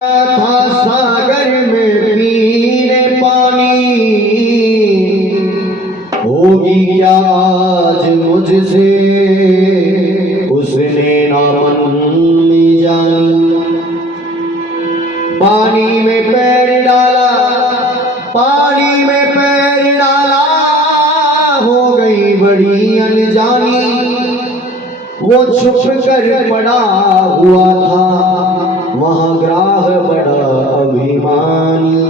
था सागर में पीने पानी, होगी क्या आज मुझसे उसने ना मानी जानी। पानी में पैर डाला, पानी में पैर डाला, हो गई बड़ी अनजानी। वो छुप कर पड़ा हुआ था वहां ग्राह बड़ा अभिमानी।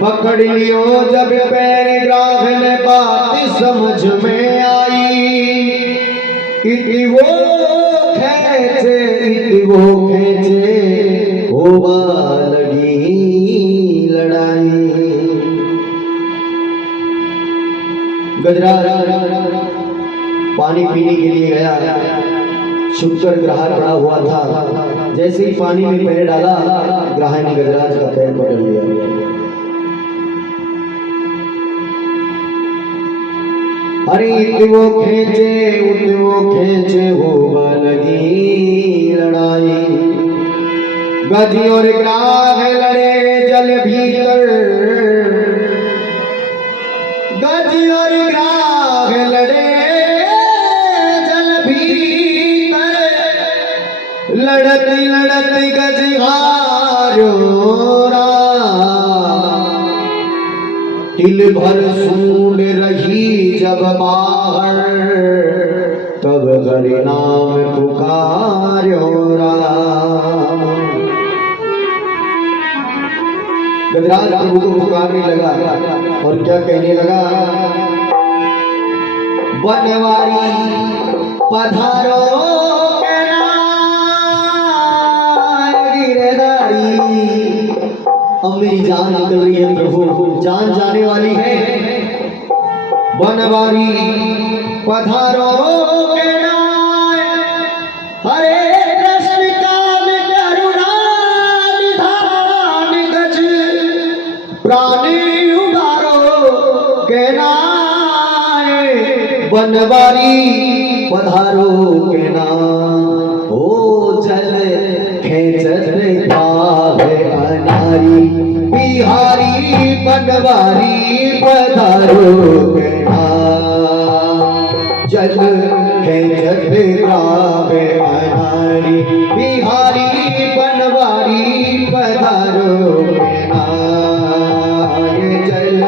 पकड़ लियो जब पैर ग्राह ने बात समझ में आई। इतनी वो खेचे, इतनी वो खेचे, होवा लगी लड़ाई। गजराज पानी पीने के लिए गया, छुपकर ग्राह पड़ा हुआ था। जैसे ही पानी में पैर डाला, ग्राह ने गजराज का पैर पकड़ लिया। अरे वो खेचे, वो खेचे, होगा लगी लड़ाई। गज और ग्राह लड़े जल भीतर, गज और ग्राह लड़े लड़त लड़त गज हारो तिल भर सूंड रही जब बाहर, तब हरि नाम पुकार्यो गजराज प्रभु को पुकारने लगा और क्या कहने लगा। बनवारी पधारो अब मेरी जान निकल रही है प्रभु, जान जाने वाली है। बनवारी पधारो के नाय, हरे कृष्ण काल करुणा निधान गज, प्राणी उबारो के नाय। बनवारी पधारो के नाय, ओ जल खेचत भावे अनारी। बिहारी बनवारी पधारो के नाम, जल खेचत भावे अनारी। बिहारी बनवारी पधारो के नाम, जल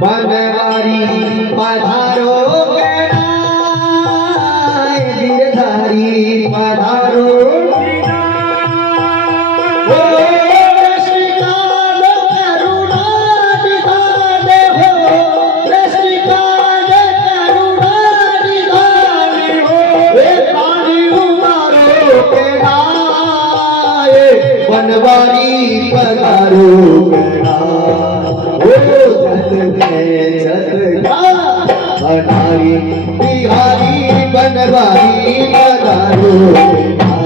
बनवारी पधारो के नाय, गिरधारी पधारो के नाय। ओ कृष्णकाल करुणा निधान हो, कृष्णकाल करुणा निधान हो। ए पानी उबारो के नाय, बनवारी पधारो के नाय। बनारी बिहारी बनवारी पधारो के नाय।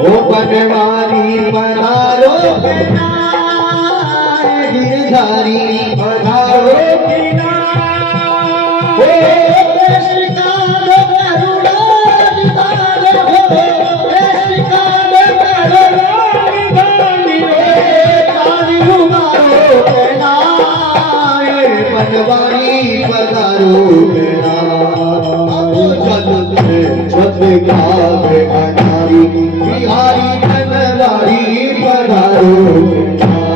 ओ बनवारी पधारो के नाय, गिरधारी पधारो के नाय। ओ कृष्णकाल करुणा निधान हो, कृष्णकाल करुणा निधान हो। पानी उबारो के नाय, बनवारी पधारो के नाय। जल गावे अनारी, बिहारी बनवारी पधारो के नाय।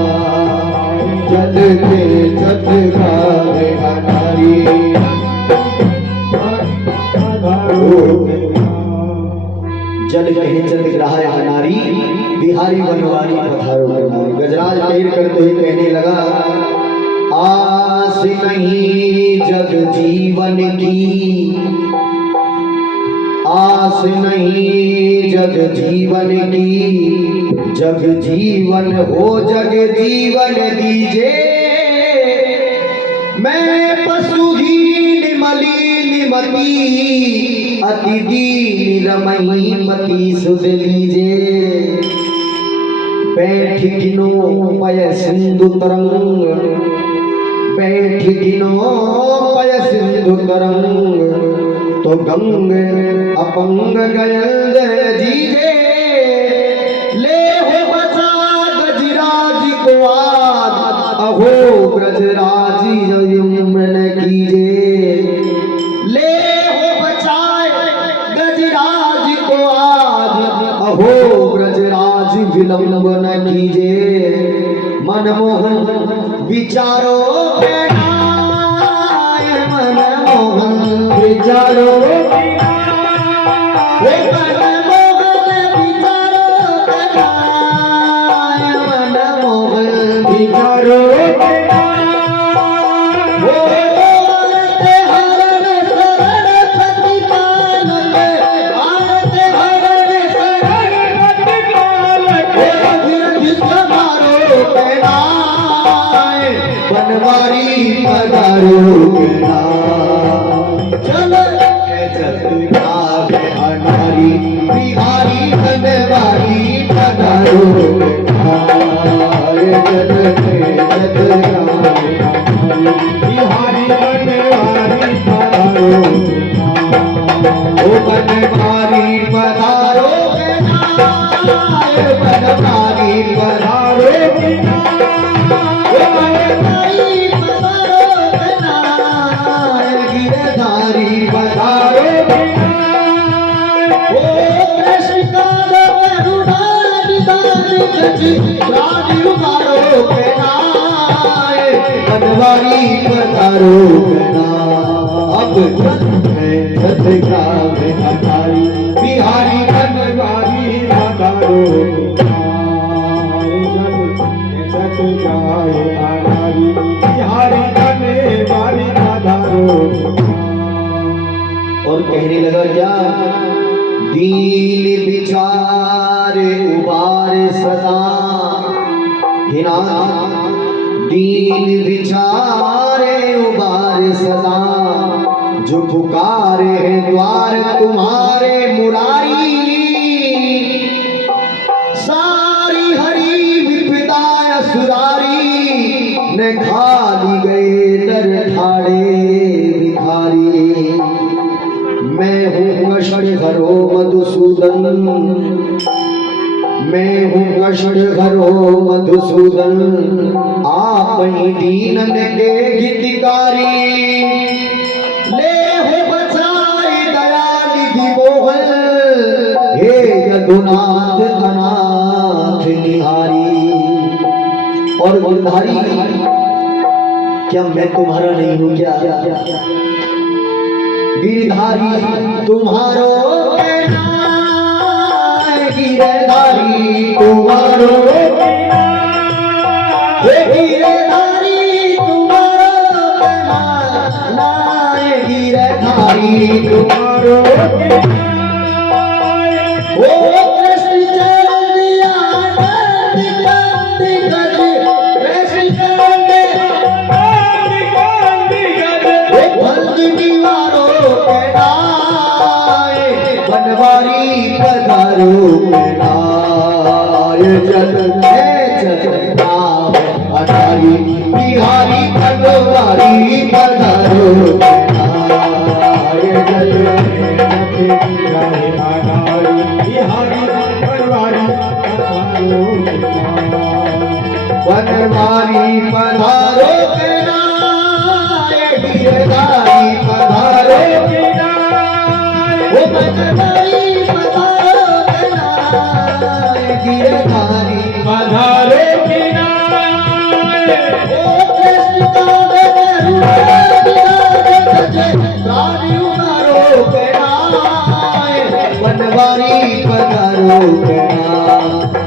जल के जल गावे अनारी पधारो के नाय। जल कहे जल ग्राह अनारी, बिहारी बनवारी पधारो के नाय। गजराज पैर करते हुए कहने लगा, आस नहीं जग जीवन की, आस नहीं जग जीवन की, जग जीवन हो जग जीवन दीजे, मैं पशुहीन मलिन मती अति दीन रमई मती सुध लीजे। बैठ गिनो पय सिंधु तरंग, बैठ गिनो पय सिंधु तरंग, तो गंग अपंग गयल जीजे। ले हो बचा गजराज को आज, अहो ब्रजराज यमुन कीजे। ले हो बचाए गजराज को आज, अहो ब्रजराज विलंब न कीजे। मनमोहन विचारो मनमोहन विचारो, बनवारी पधारो चल अनारी बिहारी बनवारी पधारो। बिहारी बनवारी पधारो, ओ बनवारी पधारो, बनवारी पधारो, गिरधारी पधारो। ओ कृष्ण का राज उतारो बनवारी पधारो। अब जत ग्राम हमारी बिहारी बनवारी पधारो। जत गाय हमारी बिहारी बनवारी पधारो। और कहने लगा क्या, दीन विचार उबार सदा, हिना दीन विचार उबार सदा, जो पुकारे हैं द्वार तुम्हारे मुरारी। सारी हरी विपदा सुरारी, न खाली गए दर ठाड़े भिखारी। मैं हूँ अषढ़ मधुसूदन, मैं हूँ अषढ़ मधुसूदन, आप ही दीनन के गीतकारी। ले हो बचाए दया निधि मोहन, हे यदुनाथ अनाथ निहारी। और गिरधारी, क्या मैं तुम्हारा नहीं हूँ क्या? गिरधारी तुम्हारो गिरधारी तुम्हारो, गिरधारी तुम्हारो गिरधारी तुम्हारो। ओ कृष्ण चंदिया बनवारी पधारो। अनारी बिहारी बनवारी पधारो। बनवारी पधारो, गिरधारी पधारो, बनवारी पधारो, गिरधारी पधारो। बनवारी पधारो,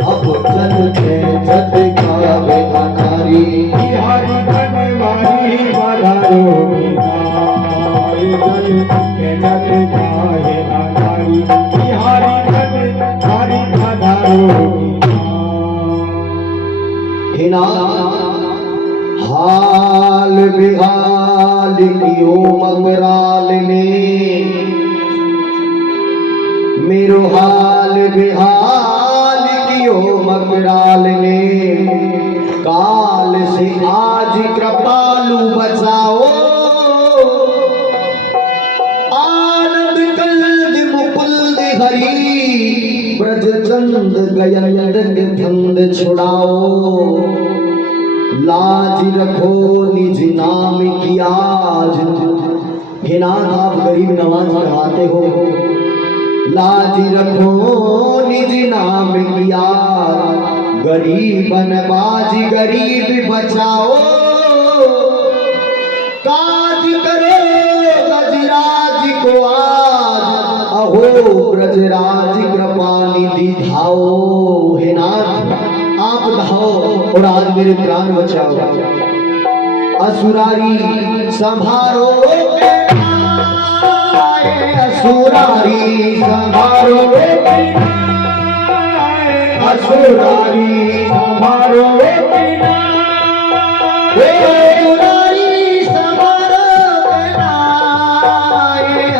अब चलते छत गावे अनारी। बिहारी बनवारी पधारो, छत गावे अनारी। बिहारी बनवारी पधारो। हाल बेहाल कियो मगराल ने, मेरो हाल बेहाल कियो मगराल ने, काल से आज कृपालु बचाओ, आनंद कल्द मुकुंद हरि, ब्रज चंद गयंद के फंद छुड़ाओ, लाज रखो निज नाम की आज। हे नाथ आप गरीब नवाज कहलाते हो, लाज रखो निज नाम की आज, गरीब नवाज गरीब बचाओ, काज करो गजराज को आज, अहो ब्रजराज कृपा निधि धाओ। हे नाथ आप धाओ और आज मेरे प्राण बचाओ, असुरारी संभारो असुरारी संभारो, असुरारी संभारो, असुरारी संभारो,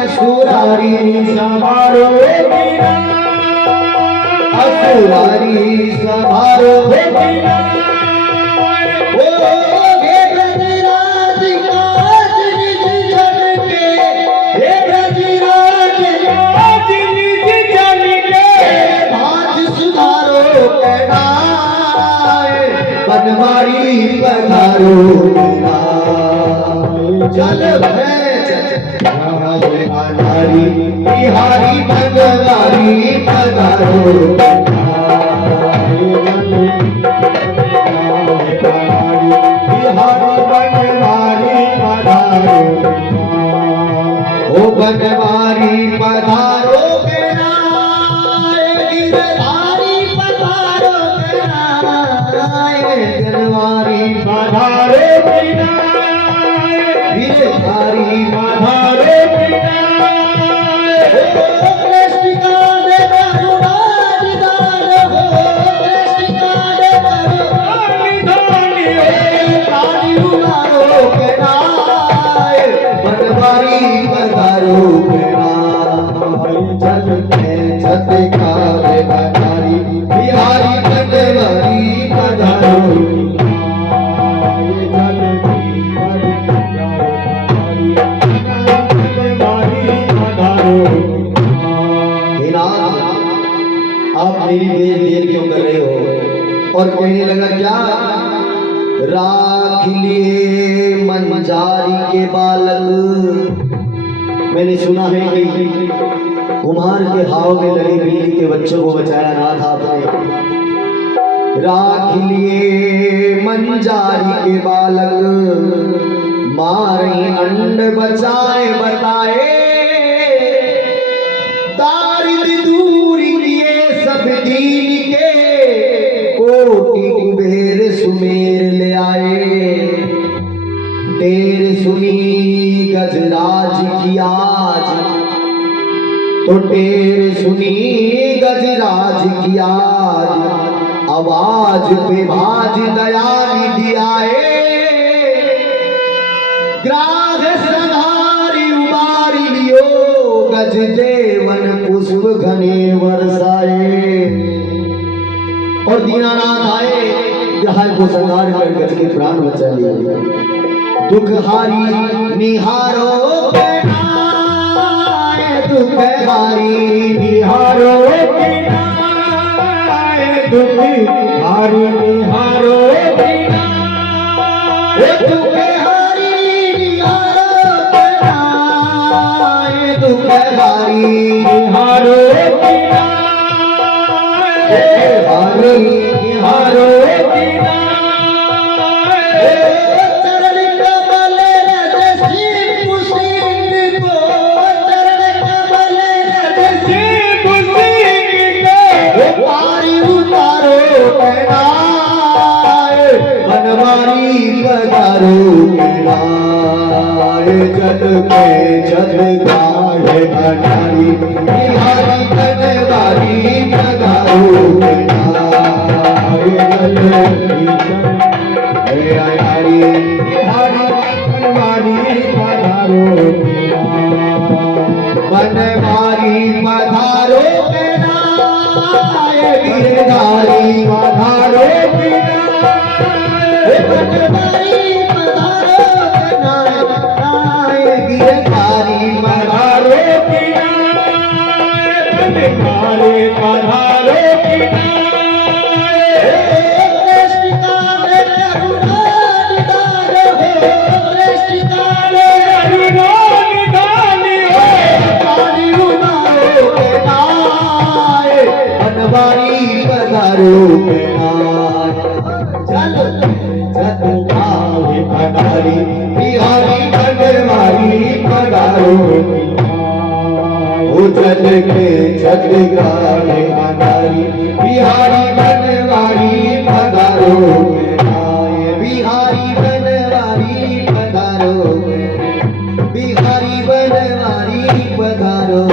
असुरारी संभारो, असुरारी संभारो, बनवारी पधारो, चल नारी बिहारी बनवारी पधारो, बिहारी बनवारी पधारो, ओ बनवारी पधारो, गिरवारी पधारो, गिरवारी पधारो, बनवारी पधारो, बनवारी बिहारी बनवारी पधारो, आप मेरी देर क्यों कर रहे हो? और कहने लगा क्या, राख लिए मंजारी के बालक। मैंने सुना है कि कुम्हार के हाव में लगी बिल्ली के बच्चों को बचाया नाथ आपने। राख लिए मंजारी के बालक, मारे अंड बचाए बताए, दारिद्र दूर किए सब दीन के, कोटि कुबेर सुमेर ले आए, ढेर सुनी गजराज की आज, तो ढेर सुनी गजराज की आज, आवाज पे भाज दया निधि आए, ग्राह संहारी उबारी लियो, गज देवन पुष्प घने बरसाए। और दीनानाथ आए, ग्राह को संहार कर गज के प्राण बचा लिया। दुख हारी निहारो, दुख हारी निहारो, दुख हारी निहारो, दुख हारी निहारो, दुख हारी निहारो, हारी निहारो, चरण कमल रज सिंह सिंह को, चरण कमल रज सिंह सिंह को, पारी उतारो बनवारी पधारो, जल में जल गाढ़े बनारी, बिहारी बनवारी पधारो, जल में बनवारी पधारो के नाय गिरधारी पधारो के नाय बनवारी पधारो के नाय गिरधारी पधारो के नाय बनवारी पधारो के पधारी बिहारी बनवारी पधारो उजल के छत्र गाने पधारी बिहारी बनवारी पधारो बिहारी बनवारी पधारो बिहारी बनवारी पधारो